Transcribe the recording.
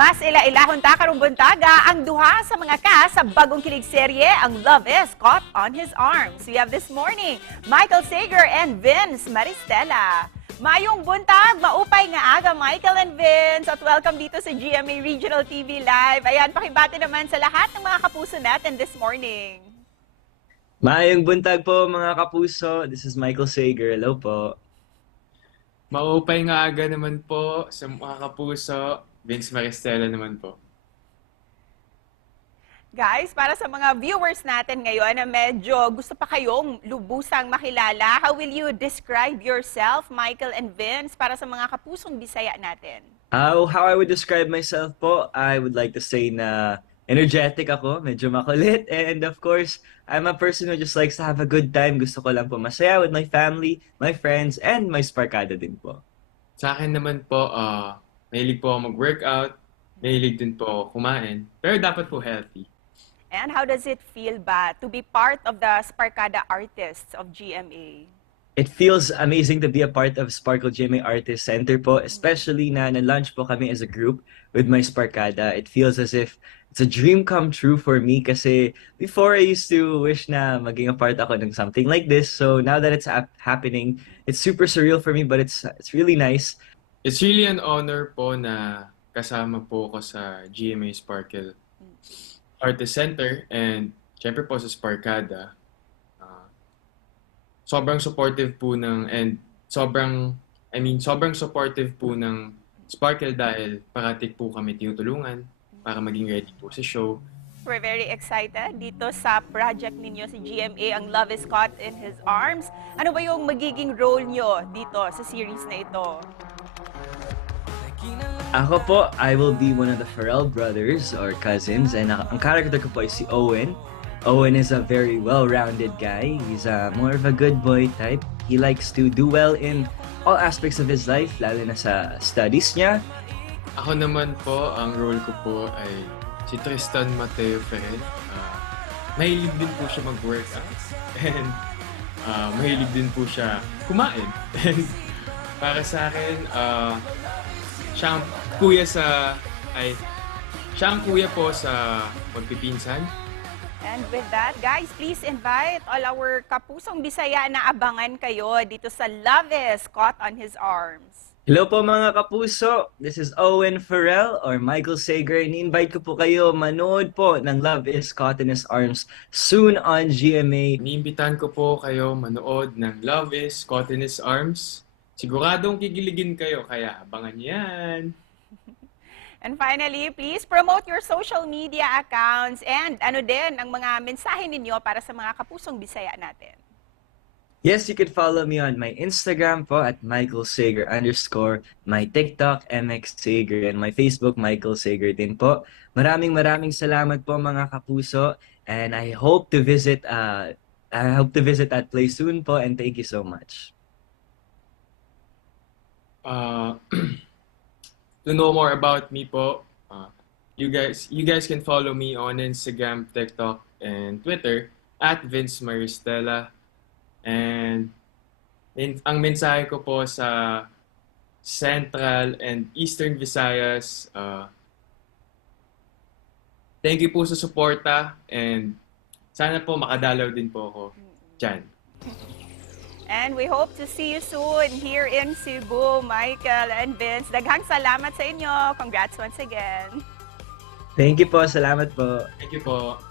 Mas ila-ilahon ta karong buntaga ang duha sa mga cast sa bagong kilig serye, ang Luv Is Caught on His Arms. We have this morning, Michael Sager and Vince Maristela. Mayong buntag, maupay nga aga, Michael and Vince. At welcome dito sa GMA Regional TV Live. Ayan, pakibati naman sa lahat ng mga kapuso natin this morning. Maayong buntag po mga kapuso. This is Michael Sager. Hello po. Maupay nga aga naman po sa mga kapuso. Vince Maristela naman po. Guys, para sa mga viewers natin ngayon na medyo gusto pa kayong lubusang makilala, how will you describe yourself, Michael and Vince, para sa mga kapusong Bisaya natin? How I would describe myself po, I would like to say na energetic ako, medyo makulit, and of course, I'm a person who just likes to have a good time. Gusto ko lang po masaya with my family, my friends, and my sparkada din po. Sa akin naman po, mahilig po ako mag-workout, mahilig din po ako kumain, pero dapat po healthy. And how does it feel ba to be part of the Sparkada Artists of GMA? It feels amazing to be a part of Sparkle GMA Artist Center po, especially na na-launch po kami as a group with my sparkada. It feels as if it's a dream come true for me kasi before I used to wish na maging a part ako ng something like this. So now that it's happening, it's super surreal for me, but it's really nice. It's really an honor po na kasama po ako sa GMA Sparkle Artist Center and syempre po sa Sparkada. Sobrang supportive po sobrang supportive po ng Sparkle dahil parating po kami tinutulungan para maging ready po sa show. We're very excited dito sa project ninyo si GMA, ang Luv Is Caught in His Arms. Ano ba yung magiging role nyo dito sa series na ito? Ako po, I will be one of the Farrell brothers or cousins, and ang character ko po is si Owen. Owen is a very well-rounded guy. He's more of a good boy type. He likes to do well in all aspects of his life, lalo na sa studies niya. Ako naman po, ang role ko po ay si Tristan Mateo Ferrer. Mahilig din po siya mag-workout and mahilig din po siya kumain. And para sa akin, siya ang kuya po sa pagpipinsan. And with that, guys, please invite all our kapusong Bisaya na abangan kayo dito sa Luv Is Caught on His Arms. Hello po mga kapuso, this is Owen Farrell or Michael Sager. Ni-invite ko po kayo manood po ng Luv Is Caught in His Arms soon on GMA. Iniimbitahan ko po kayo manood ng Luv Is Caught in His Arms. Siguradong kikiligin kayo, kaya abangan yan. And finally, please promote your social media accounts and ano din ang mga mensahe ninyo para sa mga kapusong Bisaya natin. Yes, you can follow me on my Instagram po at Michael Sager _, my TikTok MX Sager, and my Facebook Michael Sager din po. Maraming salamat po mga kapuso, and I hope to visit that place soon po, and thank you so much. To know more about me po, you guys can follow me on Instagram, TikTok, and Twitter at Vince Maristela. And ang mensahe ko po sa Central and Eastern Visayas, thank you po sa suporta and sana po makadalaw din po ako dyan. And we hope to see you soon here in Cebu, Michael and Vince. Daghang salamat sa inyo. Congrats once again. Thank you po, salamat po. Thank you po.